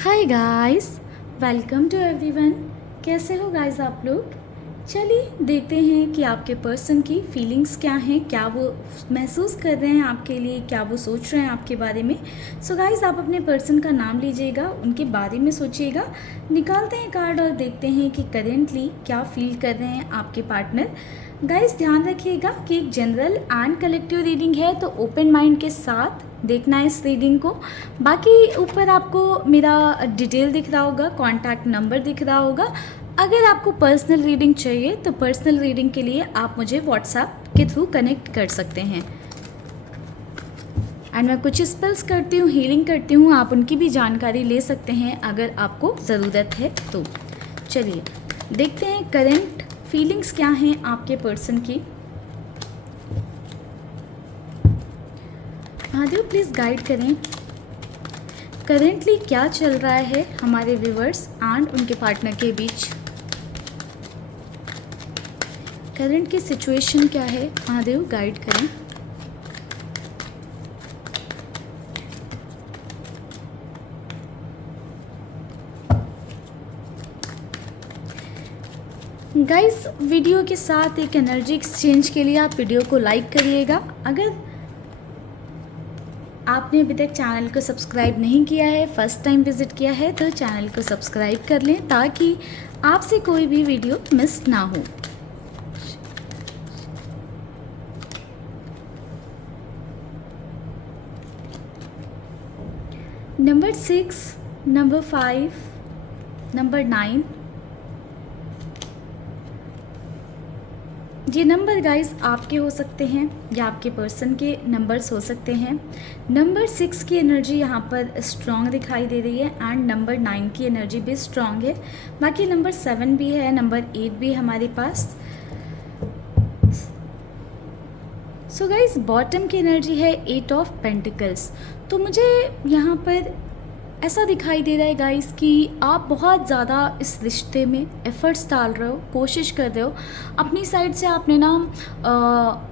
Hi guys, welcome to everyone. कैसे हो guys आप लोग? चलिए देखते हैं कि आपके पर्सन की फीलिंग्स क्या हैं, क्या वो महसूस कर रहे हैं आपके लिए, क्या वो सोच रहे हैं आपके बारे में। सो गाइस, आप अपने पर्सन का नाम लीजिएगा, उनके बारे में सोचिएगा। निकालते हैं कार्ड और देखते हैं कि करेंटली क्या फील कर रहे हैं आपके पार्टनर। गाइस ध्यान रखिएगा कि एक जनरल एंड कलेक्टिव रीडिंग है, तो ओपन माइंड के साथ देखना है इस रीडिंग को। बाकी ऊपर आपको मेरा डिटेल दिख रहा होगा, कॉन्टैक्ट नंबर दिख रहा होगा। अगर आपको पर्सनल रीडिंग चाहिए तो पर्सनल रीडिंग के लिए आप मुझे व्हाट्सएप के थ्रू कनेक्ट कर सकते हैं। एंड मैं कुछ स्पेल्स करती हूँ, हीलिंग करती हूँ, आप उनकी भी जानकारी ले सकते हैं अगर आपको ज़रूरत है तो। चलिए देखते हैं करंट फीलिंग्स क्या हैं आपके पर्सन की। महादेव प्लीज़ गाइड करें, करेंटली क्या चल रहा है हमारे व्यूवर्स एंड उनके पार्टनर के बीच। करंट की सिचुएशन क्या है, महादेव गाइड करें। गाइस वीडियो के साथ एक एनर्जी एक्सचेंज के लिए आप वीडियो को लाइक करिएगा। अगर आपने अभी तक चैनल को सब्सक्राइब नहीं किया है, फर्स्ट टाइम विज़िट किया है, तो चैनल को सब्सक्राइब कर लें ताकि आपसे कोई भी वीडियो मिस ना हो। नंबर 6, नंबर 5, नंबर 9, ये नंबर गाइस आपके हो सकते हैं या आपके पर्सन के नंबर्स हो सकते हैं। नंबर 6 की एनर्जी यहाँ पर स्ट्रॉन्ग दिखाई दे रही है एंड नंबर 9 की एनर्जी भी स्ट्रॉन्ग है। बाकी नंबर 7 भी है, नंबर 8 भी है हमारे पास। सो गाइस बॉटम की एनर्जी है 8 ऑफ पेंटिकल्स। तो मुझे यहाँ पर ऐसा दिखाई दे रहा है गाइस कि आप बहुत ज़्यादा इस रिश्ते में एफ़र्ट्स डाल रहे हो, कोशिश कर रहे हो। अपनी साइड से आपने ना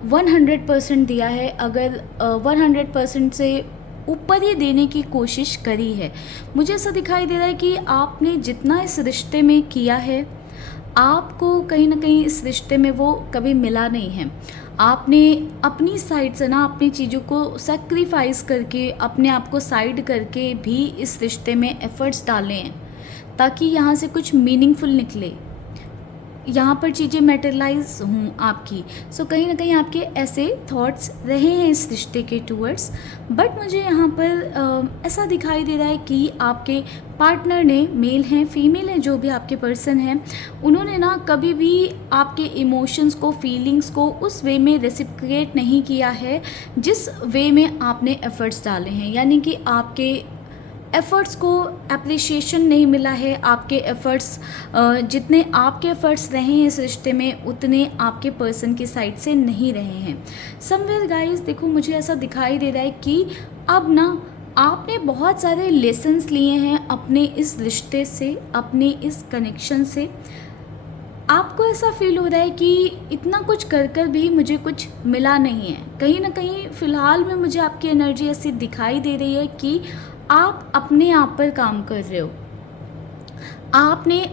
100% दिया है। अगर 100% से ऊपर ही देने की कोशिश करी है। मुझे ऐसा दिखाई दे रहा है कि आपने जितना इस रिश्ते में किया है, आपको कहीं ना कहीं इस रिश्ते में वो कभी मिला नहीं है। आपने अपनी साइड से ना अपनी चीज़ों को सेक्रीफाइस करके, अपने आप को साइड करके भी इस रिश्ते में एफ़र्ट्स डाले हैं ताकि यहाँ से कुछ मीनिंगफुल निकले, यहाँ पर चीज़ें मैटेरियलाइज हों आपकी। सो कहीं ना कहीं आपके ऐसे थॉट्स रहे हैं इस रिश्ते के टूवर्ड्स। बट मुझे यहाँ पर ऐसा दिखाई दे रहा है कि आपके पार्टनर ने, मेल हैं फीमेल हैं, जो भी आपके पर्सन हैं, उन्होंने ना कभी भी आपके इमोशंस को, फीलिंग्स को उस वे में रेसिप्रोकेट नहीं किया है जिस वे में आपने एफ़र्ट्स डाले हैं। यानी कि आपके एफ़र्ट्स को एप्रिशिएशन नहीं मिला है। आपके एफ़र्ट्स, जितने आपके एफ़र्ट्स रहे हैं इस रिश्ते में, उतने आपके पर्सन की साइड से नहीं रहे हैं। समवेयर गाइस देखो, मुझे ऐसा दिखाई दे रहा है कि अब ना आपने बहुत सारे लेसन्स लिए हैं अपने इस रिश्ते से, अपने इस कनेक्शन से। आपको ऐसा फील हो रहा है कि इतना कुछ कर कर भी मुझे कुछ मिला नहीं है। कहीं ना कहीं फ़िलहाल में मुझे आपकी एनर्जी ऐसी दिखाई दे रही है कि आप अपने आप पर काम कर रहे हो। आपने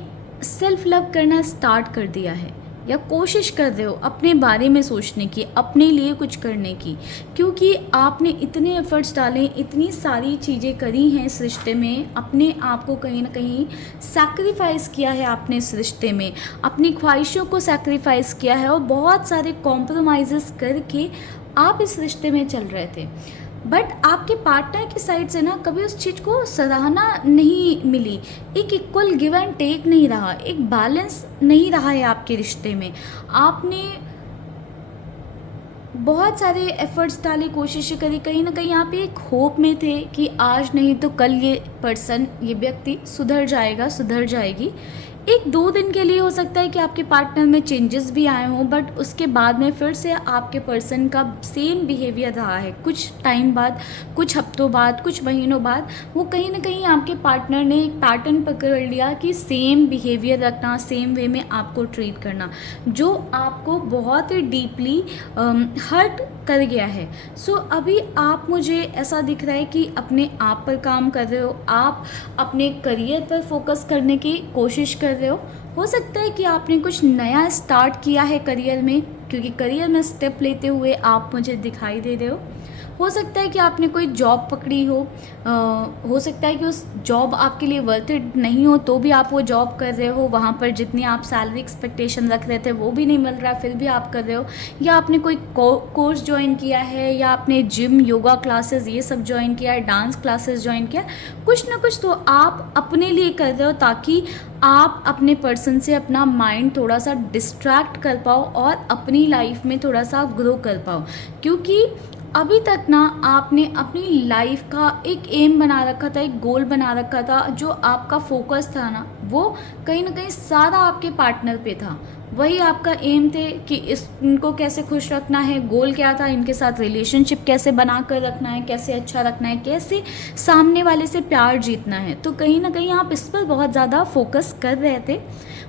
सेल्फ लव करना स्टार्ट कर दिया है या कोशिश कर रहे हो अपने बारे में सोचने की, अपने लिए कुछ करने की, क्योंकि आपने इतने एफ़र्ट्स डाले, इतनी सारी चीज़ें करी हैं इस रिश्ते में। अपने आप को कहीं ना कहीं सैक्रिफाइस किया है आपने इस रिश्ते में, अपनी ख्वाहिशों को सैक्रिफाइस किया है और बहुत सारे कॉम्प्रोमाइज़ेस करके आप इस रिश्ते में चल रहे थे। बट आपके पार्टनर की साइड से ना कभी उस चीज़ को सराहना नहीं मिली। एक इक्वल गिव एंड टेक नहीं रहा, एक बैलेंस नहीं रहा है आपके रिश्ते में। आपने बहुत सारे एफ़र्ट्स डाले, कोशिशें करी, कहीं ना कहीं आप एक होप में थे कि आज नहीं तो कल ये पर्सन, ये व्यक्ति सुधर जाएगा, सुधर जाएगी। 1-2 दिन के लिए हो सकता है कि आपके पार्टनर में चेंजेस भी आए हों, बट उसके बाद में फिर से आपके पर्सन का सेम बिहेवियर रहा है। कुछ टाइम बाद, कुछ हफ्तों बाद, कुछ महीनों बाद वो कहीं न कहीं आपके पार्टनर ने एक पैटर्न पकड़ लिया कि सेम बिहेवियर रखना, सेम वे में आपको ट्रीट करना, जो आपको बहुत ही डीपली हर्ट कर गया है। सो अभी आप, मुझे ऐसा दिख रहा है कि अपने आप पर काम कर रहे हो, आप अपने करियर पर फोकस करने की कोशिश कर रहे हो सकता है कि आपने कुछ नया स्टार्ट किया है करियर में, क्योंकि करियर में स्टेप लेते हुए आप मुझे दिखाई दे रहे हो सकता है कि आपने कोई जॉब पकड़ी हो सकता है कि उस जॉब आपके लिए वर्थ इट नहीं हो, तो भी आप वो जॉब कर रहे हो, वहाँ पर जितनी आप सैलरी एक्सपेक्टेशन रख रहे थे वो भी नहीं मिल रहा, फिर भी आप कर रहे हो। या आपने कोई कोर्स ज्वाइन किया है, या आपने जिम, योगा क्लासेस ये सब ज्वाइन किया है, डांस क्लासेस ज्वाइन किया, कुछ ना कुछ तो आप अपने लिए कर रहे हो, ताकि आप अपने पर्सन से अपना माइंड थोड़ा सा डिस्ट्रैक्ट कर पाओ और अपनी लाइफ में थोड़ा सा ग्रो कर पाओ। क्योंकि अभी तक ना आपने अपनी लाइफ का एक एम बना रखा था, एक गोल बना रखा था, जो आपका फोकस था ना, वो कहीं ना कहीं सारा आपके पार्टनर पे था। वही आपका एम थे कि इनको कैसे खुश रखना है, गोल क्या था, इनके साथ रिलेशनशिप कैसे बना कर रखना है, कैसे अच्छा रखना है, कैसे सामने वाले से प्यार जीतना है। तो कहीं ना कहीं आप इस पर बहुत ज़्यादा फोकस कर रहे थे।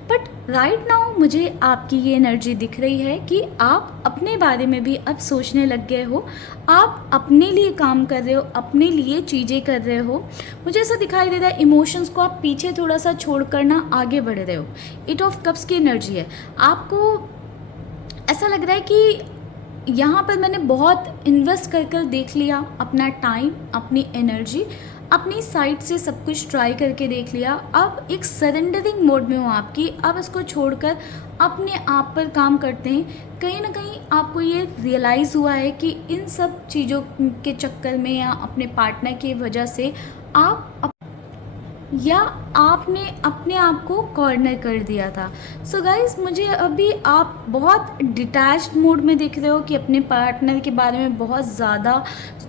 बट राइट नाउ मुझे आपकी ये एनर्जी दिख रही है कि आप अपने बारे में भी अब सोचने लग गए हो, आप अपने लिए काम कर रहे हो, अपने लिए चीज़ें कर रहे हो। मुझे ऐसा दिखाई दे रहा है इमोशंस को आप पीछे थोड़ा सा छोड़कर ना आगे बढ़ रहे हो। 8 ऑफ कप्स की एनर्जी है। आपको ऐसा लग रहा है कि यहाँ पर मैंने बहुत इन्वेस्ट कर देख लिया, अपना टाइम, अपनी एनर्जी, अपनी साइड से सब कुछ ट्राई करके देख लिया। अब एक सरेंडरिंग मोड में हो आपकी, अब इसको छोड़कर अपने आप पर काम करते हैं। कहीं ना कहीं आपको ये रियलाइज़ हुआ है कि इन सब चीज़ों के चक्कर में या अपने पार्टनर की वजह से या आपने अपने आप को कॉर्नर कर दिया था। सो गाइस, मुझे अभी आप बहुत डिटैच्ड मोड में दिख रहे हो कि अपने पार्टनर के बारे में बहुत ज़्यादा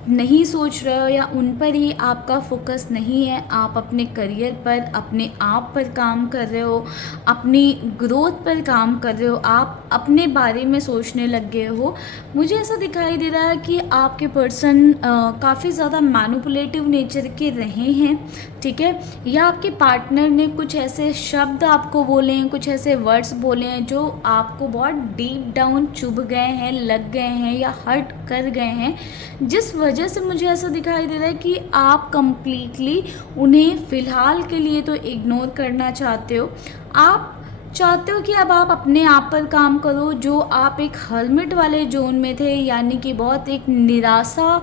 नहीं सोच रहे हो, या उन पर ही आपका फोकस नहीं है। आप अपने करियर पर, अपने आप पर काम कर रहे हो, अपनी ग्रोथ पर काम कर रहे हो, आप अपने बारे में सोचने लग गए हो। मुझे ऐसा दिखाई दे रहा है कि आपके पर्सन काफ़ी ज़्यादा मैनिपुलेटिव नेचर के रहे हैं, ठीक है, या आपके पार्टनर ने कुछ ऐसे शब्द आपको बोले हैं, कुछ ऐसे वर्ड्स बोले हैं जो आपको बहुत डीप डाउन चुभ गए हैं, लग गए हैं या हर्ट कर गए हैं, जिस वजह से मुझे ऐसा दिखाई दे रहा है कि आप कंप्लीटली उन्हें फ़िलहाल के लिए तो इग्नोर करना चाहते हो। आप चाहते हो कि अब आप अपने आप पर काम करो, जो आप एक हर्मिट वाले जोन में थे, यानी कि बहुत एक निराशा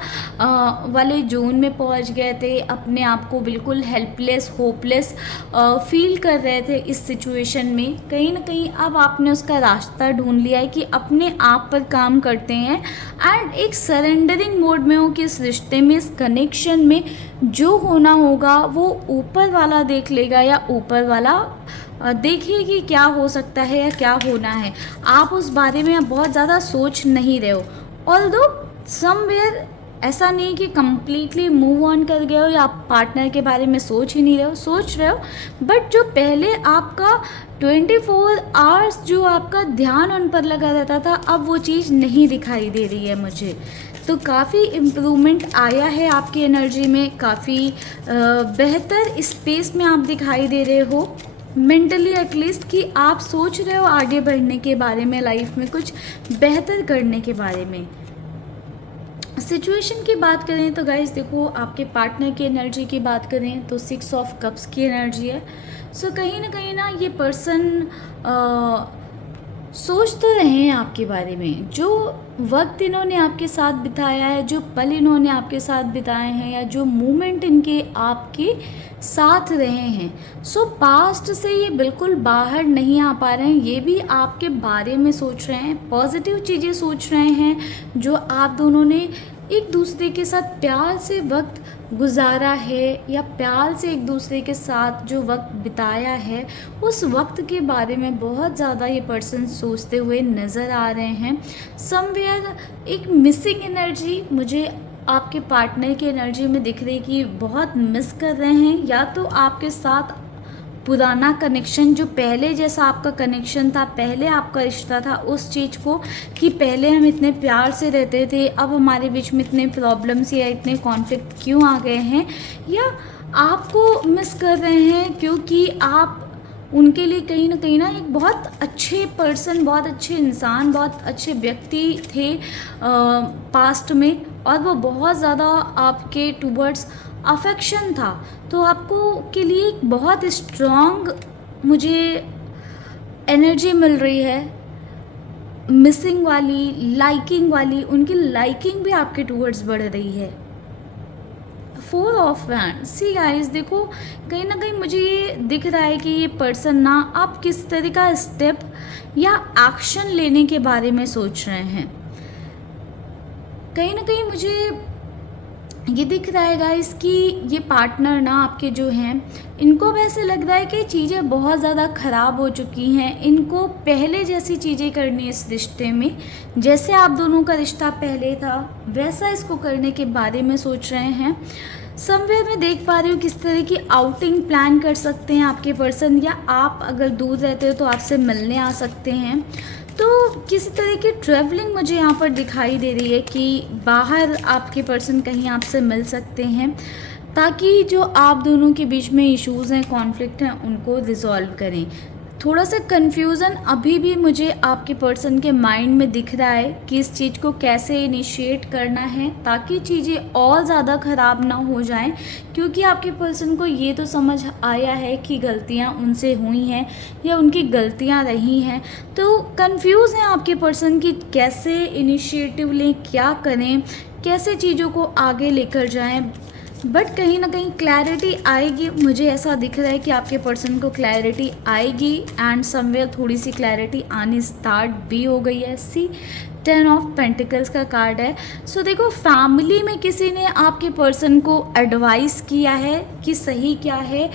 वाले जोन में पहुंच गए थे, अपने आप को बिल्कुल हेल्पलेस, होपलेस फील कर रहे थे इस सिचुएशन में। कहीं ना कहीं अब आपने उसका रास्ता ढूंढ लिया है कि अपने आप पर काम करते हैं एंड एक सरेंडरिंग मोड में हो कि इस रिश्ते में, इस कनेक्शन में जो होना होगा वो ऊपर वाला देख लेगा, या ऊपर वाला देखिए कि क्या हो सकता है या क्या होना है। आप उस बारे में अब बहुत ज़्यादा सोच नहीं रहे हो। ऑल्दो समवेयर ऐसा नहीं कि कम्प्लीटली मूव ऑन कर गए हो या आप पार्टनर के बारे में सोच ही नहीं रहे हो, सोच रहे हो, बट जो पहले आपका 24 आवर्स जो आपका ध्यान उन पर लगा रहता था, अब वो चीज़ नहीं दिखाई दे रही है मुझे। तो काफ़ी इम्प्रूवमेंट आया है आपकी एनर्जी में, काफ़ी बेहतर स्पेस में आप दिखाई दे रहे हो मेंटली एटलीस्ट, कि आप सोच रहे हो आगे बढ़ने के बारे में, लाइफ में कुछ बेहतर करने के बारे में। सिचुएशन की बात करें तो गाइस देखो, आपके पार्टनर की एनर्जी की बात करें तो 6 ऑफ कप्स की एनर्जी है। सो कहीं ना ये पर्सन सोच तो रहे हैं आपके बारे में, जो वक्त इन्होंने आपके साथ बिताया है, जो पल इन्होंने आपके साथ बिताए हैं, या जो मोमेंट इनके आपके साथ रहे हैं। सो पास्ट से ये बिल्कुल बाहर नहीं आ पा रहे हैं, ये भी आपके बारे में सोच रहे हैं, पॉजिटिव चीज़ें सोच रहे हैं, जो आप दोनों ने एक दूसरे के साथ प्यार से वक्त गुजारा है, या प्यार से एक दूसरे के साथ जो वक्त बिताया है, उस वक्त के बारे में बहुत ज़्यादा ये पर्सन सोचते हुए नज़र आ रहे हैं। समवेयर एक मिसिंग एनर्जी मुझे आपके पार्टनर की एनर्जी में दिख रही कि बहुत मिस कर रहे हैं, या तो आपके साथ पुराना कनेक्शन, जो पहले जैसा आपका कनेक्शन था, पहले आपका रिश्ता था, उस चीज़ को कि पहले हम इतने प्यार से रहते थे, अब हमारे बीच में इतने प्रॉब्लम्स या इतने कॉन्फ्लिक्ट क्यों आ गए हैं, या आपको मिस कर रहे हैं क्योंकि आप उनके लिए कहीं ना एक बहुत अच्छे पर्सन, बहुत अच्छे इंसान, बहुत अच्छे व्यक्ति थे पास्ट में, और वो बहुत ज़्यादा आपके टूवर्ड्स अफेक्शन था। तो आपको के लिए एक बहुत स्ट्रॉन्ग मुझे एनर्जी मिल रही है, मिसिंग वाली, लाइकिंग वाली, उनकी लाइकिंग भी आपके टूवर्ड्स बढ़ रही है। 4 ऑफ वैंड, सी गाइस, देखो कहीं ना कहीं मुझे ये दिख रहा है कि ये पर्सन ना आप किस तरह का स्टेप या एक्शन लेने के बारे में सोच रहे हैं। कहीं ना कहीं मुझे ये दिख रहा है गाइस कि ये पार्टनर ना आपके जो हैं, इनको वैसे लग रहा है कि चीज़ें बहुत ज़्यादा ख़राब हो चुकी हैं, इनको पहले जैसी चीज़ें करनी है इस रिश्ते में, जैसे आप दोनों का रिश्ता पहले था वैसा इसको करने के बारे में सोच रहे हैं। समवेयर मैं देख पा रही हूँ किस तरह की आउटिंग प्लान कर सकते हैं आपके पर्सन, या आप अगर दूर रहते हो तो आपसे मिलने आ सकते हैं। तो किसी तरह की ट्रैवलिंग मुझे यहाँ पर दिखाई दे रही है कि बाहर आपके पर्सन कहीं आपसे मिल सकते हैं, ताकि जो आप दोनों के बीच में इश्यूज़ हैं, कॉन्फ्लिक्ट हैं, उनको रिजॉल्व करें। थोड़ा सा कन्फ्यूज़न अभी भी मुझे आपके पर्सन के माइंड में दिख रहा है कि इस चीज़ को कैसे इनिशिएट करना है ताकि चीज़ें और ज़्यादा ख़राब ना हो जाएं, क्योंकि आपके पर्सन को ये तो समझ आया है कि गलतियां उनसे हुई हैं या उनकी गलतियां रही हैं। तो कंफ्यूज हैं आपके पर्सन कि कैसे इनिशिएटिव लें, क्या करें, कैसे चीज़ों को आगे लेकर जाएं। बट कहीं ना कहीं क्लैरिटी आएगी, मुझे ऐसा दिख रहा है कि आपके पर्सन को क्लैरिटी आएगी, एंड समवेयर थोड़ी सी क्लैरिटी आनी स्टार्ट भी हो गई है। सी 10 ऑफ पेंटिकल्स का कार्ड है। सो देखो, फैमिली में किसी ने आपके पर्सन को एडवाइस किया है कि सही क्या है,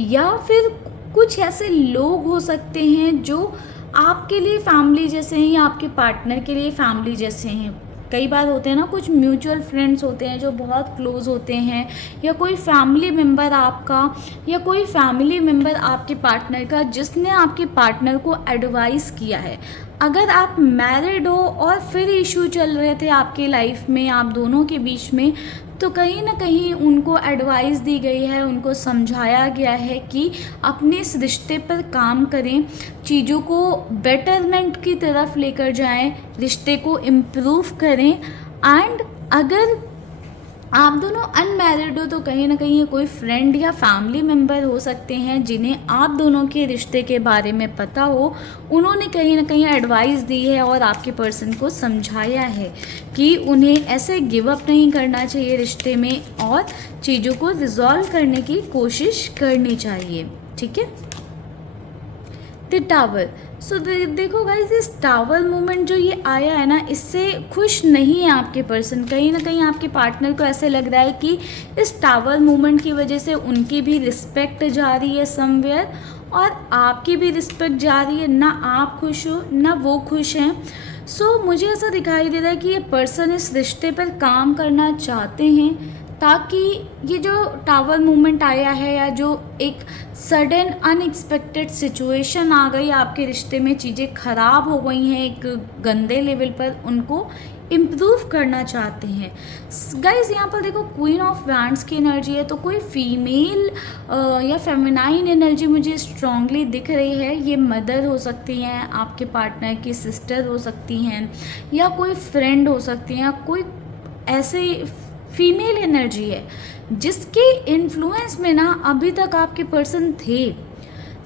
या फिर कुछ ऐसे लोग हो सकते हैं जो आपके लिए फैमिली जैसे हैं या आपके पार्टनर के लिए फैमिली जैसे हैं। कई बार होते हैं ना, कुछ म्यूचुअल फ्रेंड्स होते हैं जो बहुत क्लोज होते हैं, या कोई फैमिली मेम्बर आपका, या कोई फैमिली मेम्बर आपके पार्टनर का जिसने आपके पार्टनर को एडवाइस किया है। अगर आप मैरिड हो और फिर इशू चल रहे थे आपकी लाइफ में, आप दोनों के बीच में, तो कहीं ना कहीं उनको एडवाइस दी गई है, उनको समझाया गया है कि अपने इस रिश्ते पर काम करें, चीज़ों को बेटरमेंट की तरफ लेकर जाएं, रिश्ते को इम्प्रूव करें। एंड अगर आप दोनों अनमैरिड हो तो कहीं ना कहीं ये कोई फ्रेंड या फैमिली मेम्बर हो सकते हैं जिन्हें आप दोनों के रिश्ते के बारे में पता हो। उन्होंने कहीं ना कहीं एडवाइस दी है और आपके पर्सन को समझाया है कि उन्हें ऐसे गिव अप नहीं करना चाहिए रिश्ते में, और चीज़ों को रिजॉल्व करने की कोशिश करनी चाहिए। ठीक है। The tower. सो देखो गाइस, इस टावर मूवमेंट जो ये आया है ना, इससे खुश नहीं है आपके पर्सन। कहीं ना कहीं आपके पार्टनर को ऐसे लग रहा है कि इस टावर मूवमेंट की वजह से उनकी भी रिस्पेक्ट जा रही है समवेयर, और आपकी भी रिस्पेक्ट जा रही है। ना आप खुश हो ना वो खुश हैं। सो मुझे ऐसा दिखाई दे रहा है कि ये पर्सन इस रिश्ते पर काम करना चाहते हैं, ताकि ये जो टावर मूवमेंट आया है, या जो एक सडन अनएक्सपेक्टेड सिचुएशन आ गई आपके रिश्ते में, चीज़ें ख़राब हो गई हैं एक गंदे लेवल पर, उनको इम्प्रूव करना चाहते हैं। गाइज यहाँ पर देखो, क्वीन ऑफ वैंड्स की एनर्जी है, तो कोई फीमेल या फेमिनाइन एनर्जी मुझे स्ट्रांगली दिख रही है। ये मदर हो सकती हैं, आपके पार्टनर की सिस्टर हो सकती हैं, या कोई फ्रेंड हो सकती हैं, या कोई ऐसे फीमेल एनर्जी है जिसके इन्फ्लुएंस में ना अभी तक आपके पर्सन थे,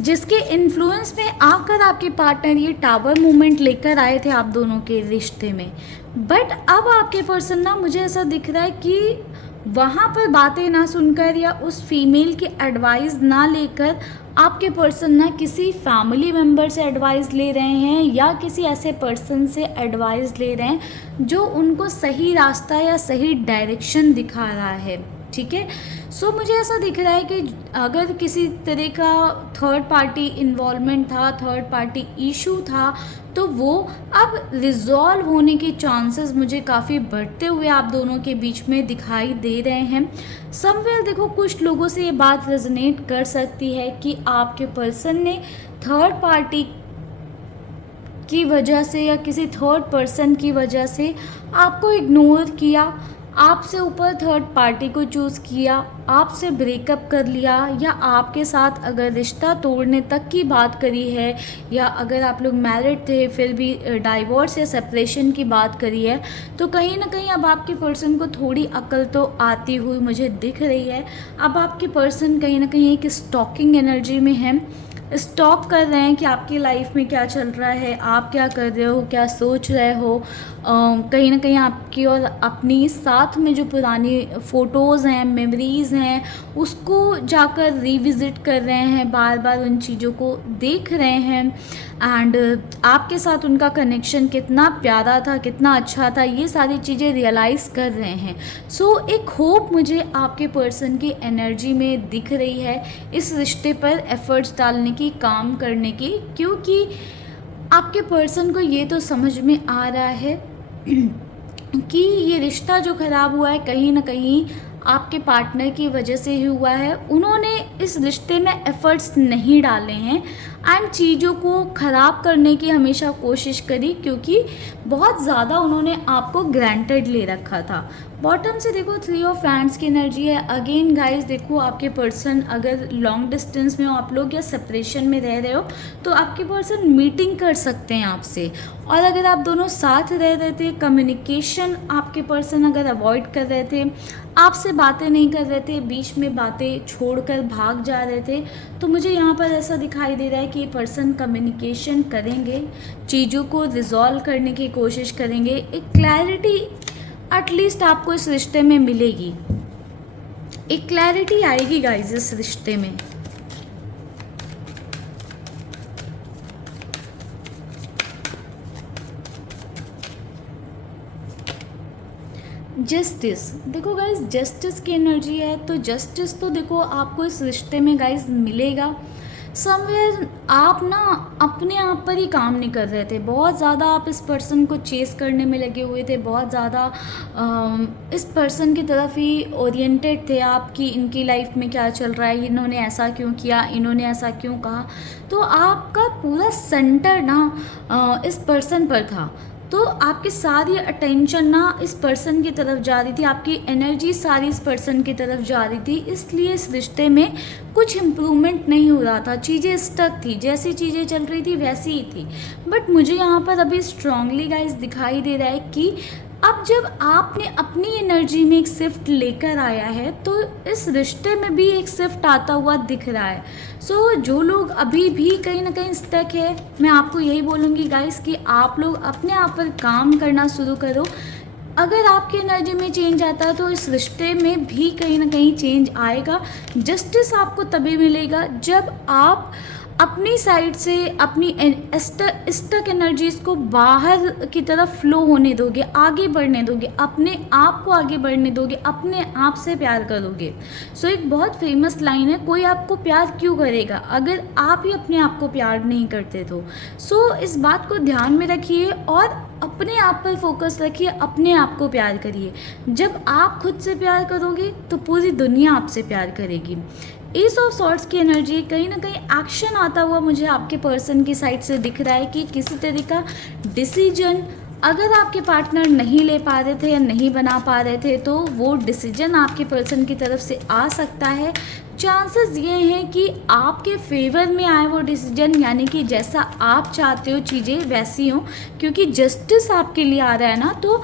जिसके इन्फ्लुएंस में आकर आपके पार्टनर ये टावर मूवमेंट लेकर आए थे आप दोनों के रिश्ते में। बट अब आपके पर्सन ना, मुझे ऐसा दिख रहा है कि वहाँ पर बातें ना सुनकर या उस फीमेल की एडवाइस ना लेकर आपके पर्सन ना किसी फैमिली मेम्बर से एडवाइस ले रहे हैं, या किसी ऐसे पर्सन से एडवाइस ले रहे हैं जो उनको सही रास्ता या सही डायरेक्शन दिखा रहा है। ठीक है। सो मुझे ऐसा दिख रहा है कि अगर किसी तरह का थर्ड पार्टी इन्वॉल्वमेंट था, थर्ड पार्टी इशू था, तो वो अब रिजॉल्व होने के चांसेस मुझे काफ़ी बढ़ते हुए आप दोनों के बीच में दिखाई दे रहे हैं। समवेयर देखो, कुछ लोगों से ये बात रेजोनेट कर सकती है कि आपके पर्सन ने थर्ड पार्टी की वजह से या किसी थर्ड पर्सन की वजह से आपको इग्नोर किया, आपसे ऊपर थर्ड पार्टी को चूज़ किया, आपसे ब्रेकअप कर लिया, या आपके साथ अगर रिश्ता तोड़ने तक की बात करी है, या अगर आप लोग मैरिड थे फिर भी डाइवोर्स या सेपरेशन की बात करी है, तो कहीं ना कहीं अब आपके पर्सन को थोड़ी अकल तो आती हुई मुझे दिख रही है। अब आपके पर्सन कहीं ना कहीं एक स्टॉकिंग एनर्जी में है, स्टॉक कर रहे हैं कि आपकी लाइफ में क्या चल रहा है, आप क्या कर रहे हो, क्या सोच रहे हो। कहीं ना कहीं आपकी और अपनी साथ में जो पुरानी फ़ोटोज़ हैं, मेमोरीज़ हैं, उसको जाकर रिविज़िट कर रहे हैं, बार बार उन चीज़ों को देख रहे हैं। एंड आपके साथ उनका कनेक्शन कितना प्यारा था, कितना अच्छा था, ये सारी चीज़ें रियलाइज़ कर रहे हैं। सो एक होप मुझे आपके पर्सन की एनर्जी में दिख रही है इस रिश्ते पर एफ़र्ट्स डालने की, काम करने की, क्योंकि आपके पर्सन को ये तो समझ में आ रहा है कि ये रिश्ता जो ख़राब हुआ है कहीं ना कहीं आपके पार्टनर की वजह से ही हुआ है। उन्होंने इस रिश्ते में एफ़र्ट्स नहीं डाले हैं एंड चीज़ों को ख़राब करने की हमेशा कोशिश करी, क्योंकि बहुत ज़्यादा उन्होंने आपको ग्रांटेड ले रखा था। बॉटम से देखो 3 ऑफ हैंड्स की एनर्जी है। अगेन गाइस देखो, आपके पर्सन अगर लॉन्ग डिस्टेंस में हो आप लोग या सेपरेशन में रह रहे हो, तो आपके पर्सन मीटिंग कर सकते हैं आपसे। और अगर आप दोनों साथ रह रहे थे, कम्युनिकेशन आपके पर्सन अगर अवॉइड कर रहे थे, आपसे बातें नहीं कर रहे थे, बीच में बातें छोड़कर भाग जा रहे थे, तो मुझे यहाँ पर ऐसा दिखाई दे रहा है कि ये पर्सन कम्युनिकेशन करेंगे, चीज़ों को रिजॉल्व करने की कोशिश करेंगे। एक क्लैरिटी एटलीस्ट आपको इस रिश्ते में मिलेगी, एक क्लैरिटी आएगी गाइस इस रिश्ते में। जस्टिस देखो गाइस, जस्टिस की एनर्जी है, तो जस्टिस तो देखो आपको इस रिश्ते में गाइस मिलेगा। समवेयर आप ना अपने आप पर ही काम नहीं कर रहे थे, बहुत ज़्यादा आप इस पर्सन को चेस करने में लगे हुए थे, बहुत ज़्यादा इस पर्सन की तरफ ही ओरिएंटेड थे आप कि इनकी लाइफ में क्या चल रहा है, इन्होंने ऐसा क्यों किया, इन्होंने ऐसा क्यों कहा। तो आपका पूरा सेंटर ना इस पर्सन पर था, तो आपकी सारी अटेंशन ना इस पर्सन की तरफ जा रही थी, आपकी एनर्जी सारी इस पर्सन की तरफ जा रही थी। इसलिए इस रिश्ते में कुछ इम्प्रूवमेंट नहीं हो रहा था, चीज़ें स्टक थी, जैसी चीज़ें चल रही थी वैसी ही थी। बट मुझे यहाँ पर अभी स्ट्रांगली गाइस दिखाई दे रहा है कि अब जब आपने अपनी एनर्जी में एक शिफ्ट लेकर आया है, तो इस रिश्ते में भी एक शिफ्ट आता हुआ दिख रहा है। सो जो लोग अभी भी कहीं ना कहीं स्टक है, मैं आपको यही बोलूँगी गाइस कि आप लोग अपने आप पर काम करना शुरू करो। अगर आपकी एनर्जी में चेंज आता है तो इस रिश्ते में भी कहीं ना कहीं चेंज आएगा। जस्टिस आपको तभी मिलेगा जब आप अपनी साइड से अपनी स्टक एनर्जीज़ को बाहर की तरफ फ्लो होने दोगे, आगे बढ़ने दोगे, अपने आप को आगे बढ़ने दोगे, अपने आप से प्यार करोगे। सो एक बहुत फेमस लाइन है, कोई आपको प्यार क्यों करेगा अगर आप ही अपने आप को प्यार नहीं करते तो। सो इस बात को ध्यान में रखिए और अपने आप पर फोकस रखिए, अपने आप को प्यार करिए। जब आप खुद से प्यार करोगे तो पूरी दुनिया आपसे प्यार करेगी। एस ऑफ सॉर्ड्स की एनर्जी, कहीं ना कहीं एक्शन आता हुआ मुझे आपके पर्सन की साइड से दिख रहा है कि किसी तरह का डिसीजन अगर आपके पार्टनर नहीं ले पा रहे थे या नहीं बना पा रहे थे, तो वो डिसीजन आपके पर्सन की तरफ से आ सकता है। चांसेस ये हैं कि आपके फेवर में आए वो डिसीजन, यानी कि जैसा आप चाहते हो चीज़ें वैसी हों, क्योंकि जस्टिस आपके लिए आ रहा है ना, तो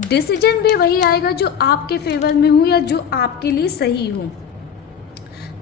डिसीजन भी वही आएगा जो आपके फेवर में हो या जो आपके लिए सही हो।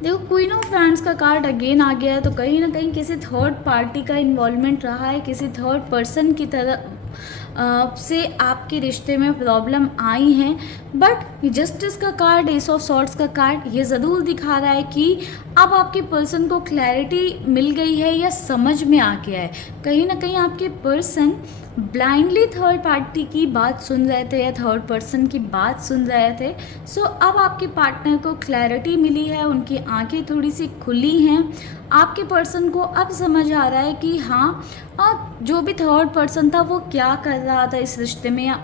देखो क्वीन ऑफ वैंड्स का कार्ड अगेन आ गया है, तो कहीं ना कहीं किसी थर्ड पार्टी का इन्वॉल्वमेंट रहा है, किसी थर्ड पर्सन की तरफ से आपके रिश्ते में प्रॉब्लम आई हैं। बट जस्टिस का कार्ड, एस ऑफ सॉर्ड्स का कार्ड ये ज़रूर दिखा रहा है कि अब आपके पर्सन को क्लैरिटी मिल गई है या समझ में आ गया है। कहीं ना कहीं आपके पर्सन ब्लाइंडली थर्ड पार्टी की बात सुन रहे थे या थर्ड पर्सन की बात सुन रहे थे। सो अब आपके पार्टनर को क्लैरिटी मिली है, उनकी आंखें थोड़ी सी खुली हैं। आपके पर्सन को अब समझ आ रहा है कि हाँ, जो भी थर्ड पर्सन था वो क्या कर रहा था इस रिश्ते में, या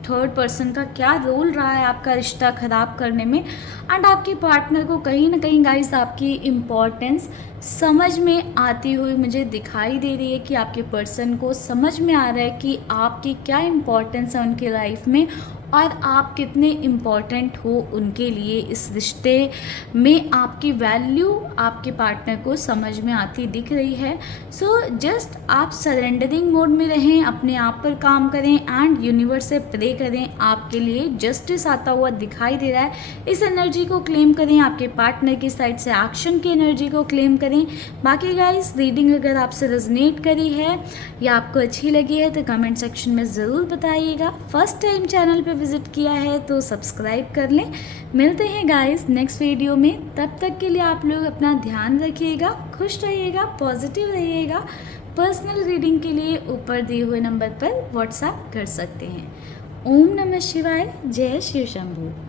थर्ड पर्सन का क्या रोल रहा है आपका रिश्ता ख़राब करने में। एंड आपके पार्टनर को कहीं ना कहीं गाइस आपकी इम्पोर्टेंस समझ में आती हुई मुझे दिखाई दे रही है कि आपके पर्सन को समझ में आ रहा है कि आपकी क्या इम्पोर्टेंस है उनके लाइफ में और आप कितने इम्पॉर्टेंट हो उनके लिए। इस रिश्ते में आपकी वैल्यू आपके पार्टनर को समझ में आती दिख रही है। सो जस्ट आप सरेंडरिंग मोड में रहें, अपने आप पर काम करें एंड यूनिवर्स से प्रे करें। आपके लिए जस्टिस आता हुआ दिखाई दे रहा है। इस एनर्जी को क्लेम करें, आपके पार्टनर की साइड से एक्शन की एनर्जी को क्लेम करें। बाकी गाइस, रीडिंग अगर आपसे रेजोनेट करी है या आपको अच्छी लगी है तो कमेंट सेक्शन में ज़रूर बताइएगा। फर्स्ट टाइम चैनल पे विजिट किया है तो सब्सक्राइब कर लें। मिलते हैं गाइस नेक्स्ट वीडियो में, तब तक के लिए आप लोग अपना ध्यान रखिएगा, खुश रहिएगा, पॉजिटिव रहिएगा। पर्सनल रीडिंग के लिए ऊपर दिए हुए नंबर पर व्हाट्सएप कर सकते हैं। ओम नमः शिवाय, जय शिव शंभू।